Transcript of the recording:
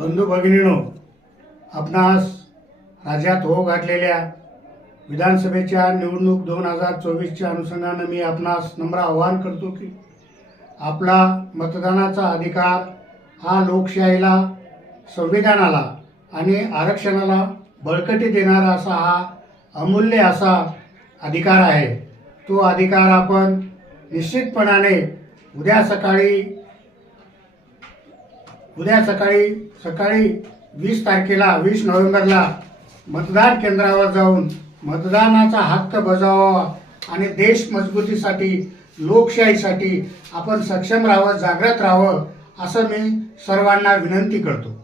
बंधू भगिनीनो आपणास राज्यात हो घातलेल्या विधानसभेच्या निवडणूक दोन हजार चोवीसच्या अनुषंगानं मी आपणास नम्र आवाहन करतो की आपला मतदानाचा अधिकार हा लोकशाहीला संविधानाला आणि आरक्षणाला बळकटी देणारा असा हा अमूल्य असा अधिकार आहे. तो अधिकार आपण निश्चितपणाने उद्या सकाळी उद्या सकाळी सकाळी वीस तारखेला वीस नोव्हेंबरला मतदान केंद्रावर जाऊन मतदानाचा हक्क बजावावा आणि देश मजबूतीसाठी लोकशाहीसाठी आपण सक्षम राहावं जागृत राहावं असं मी सर्वांना विनंती करतो.